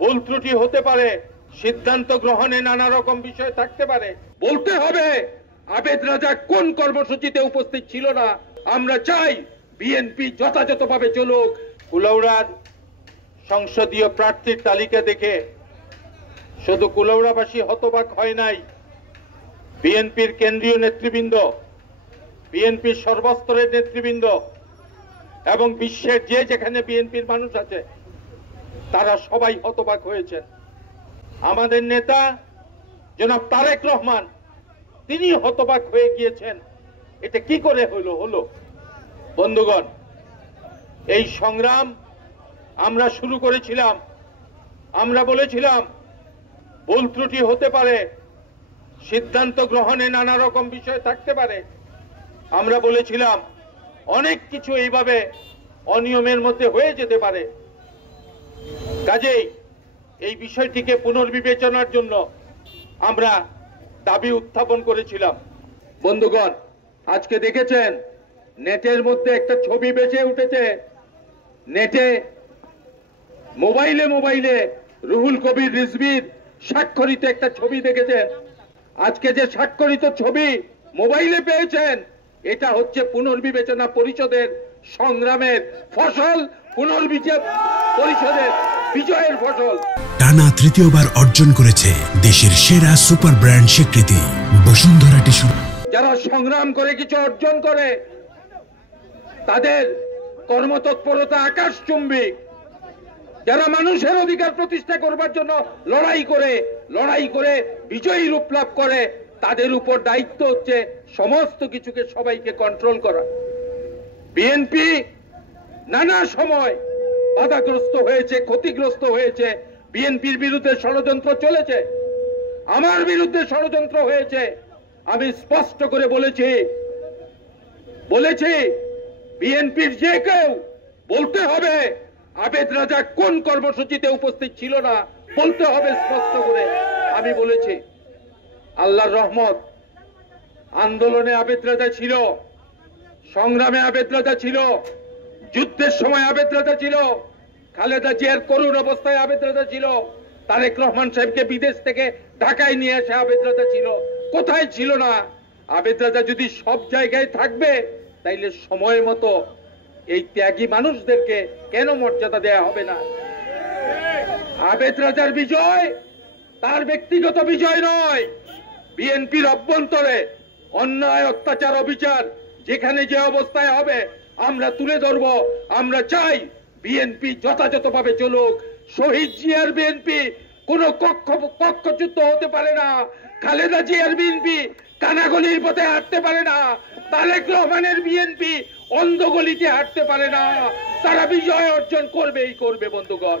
ভুল ত্রুটি হতে পারে, সিদ্ধান্ত গ্রহণে নানা রকম বিষয় থাকতে পারে। বলতে হবে আবেদ রাজা কোন কর্মসূচিতে উপস্থিত ছিল না। আমরা চাই বিএনপি যথাযথভাবে চলুক। কুলাউড়ার সংসদীয় প্রার্থীর তালিকা দেখে শুধু কুলাউড়াবাসী হতবাক হয় নাই, বিএনপির কেন্দ্রীয় নেতৃবৃন্দ, বিএনপির সর্বস্তরের নেতৃবৃন্দ এবং বিশ্বের যে যেখানে বিএনপির মানুষ আছে তারা সবাই হতবাক হয়েছেন। আমাদের নেতা জনাব তারেক রহমান তিনি হতবাক হয়ে গিয়েছেন, এটা কি করে হলো। বন্ধুগণ, এই সংগ্রাম আমরা শুরু করেছিলাম। আমরা বলেছিলাম ভুল ত্রুটি হতে পারে, সিদ্ধান্ত গ্রহণে নানা রকম বিষয় থাকতে পারে। আমরা বলেছিলাম অনেক কিছু এইভাবে অনিয়মের মধ্যে হয়ে যেতে পারে। কাজেই এই বিষয়টিকে পুনর্বিবেচনার জন্য আমরা দাবি উত্থাপন করেছিলাম। বন্ধুগণ, আজকে দেখেছেন নেটের মধ্যে একটা ছবি বেঁচে উঠেছে। নেটে মোবাইলে রুহুল কবির রিজভীর স্বাক্ষরিত একটা ছবি দেখেছেন। আজকে যে স্বাক্ষরিত ছবি মোবাইলে পেয়েছেন, এটা হচ্ছে পুনর্বিবেচনা পরিষদের সংগ্রামের ফসল, পরিষদের বিজয়ের ফসল। টানা তৃতীয়বার অর্জন করেছে দেশের সেরা সুপার ব্র্যান্ড স্বীকৃতি বসুন্ধরা টিস্যু। যারা সংগ্রাম করে কিছু অর্জন করে তাদের কর্মতৎপরতা আকাশচুম্বী। যারা মানুষের অধিকার প্রতিষ্ঠা করবার জন্য লড়াই করে বিজয়ী রূপ লাভ করে, তাদের উপর দায়িত্ব হচ্ছে সমস্ত কিছুকে সবাইকে কন্ট্রোল করা। বিএনপি নানা সময় বাধাগ্রস্ত হয়েছে, ক্ষতিগ্রস্ত হয়েছে। বিএনপির বিরুদ্ধে ষড়যন্ত্র চলেছে, আমার বিরুদ্ধে ষড়যন্ত্র হয়েছে। আমি স্পষ্ট করে বলেছি বিএনপির যে কেউ বলতে হবে আবেদ রাজা কোন কর্মসূচিতে উপস্থিত ছিল না, বলতে হবে স্পষ্ট করে। আমি বলেছি আল্লাহর রহমত, আন্দোলনে আবেদ রাজা ছিল, সংগ্রামে আবেদ রাজা ছিল, যুদ্ধের সময় আবেদ রাজা ছিল, খালেদা জিয়ার করুণ অবস্থায় আবেদ রাজা ছিল, তারেক রহমান সাহেবকে বিদেশ থেকে ঢাকায় নিয়ে আসে আবেদ রাজা ছিল। কোথায় ছিল না? আবেদ রাজা যদি সব জায়গায় থাকবে তাইলে সময় মতো এই ত্যাগী মানুষদেরকে কেন মর্যাদা দেয়া হবে না? আবেদ রাজার বিজয় তার ব্যক্তিগত বিজয় নয়, বিএনপির অভ্যন্তরে অন্যায়, অত্যাচার, অবিচার যেখানে যে অবস্থায় হবে আমরা তুলে ধরব। আমরা চাই বিএনপি যথাযথভাবে চলুক। শহীদ জিয়ার বিএনপি কোন কক্ষচ্যুত হতে পারে না। খালেদা জিয়ার বিএনপি কানাগলির পথে হাঁটতে পারে না। তারেক রহমানের বিএনপি অন্ধগলিতে হাঁটতে পারে না। তারা বিজয় অর্জন করবেই করবে বন্ধুগণ।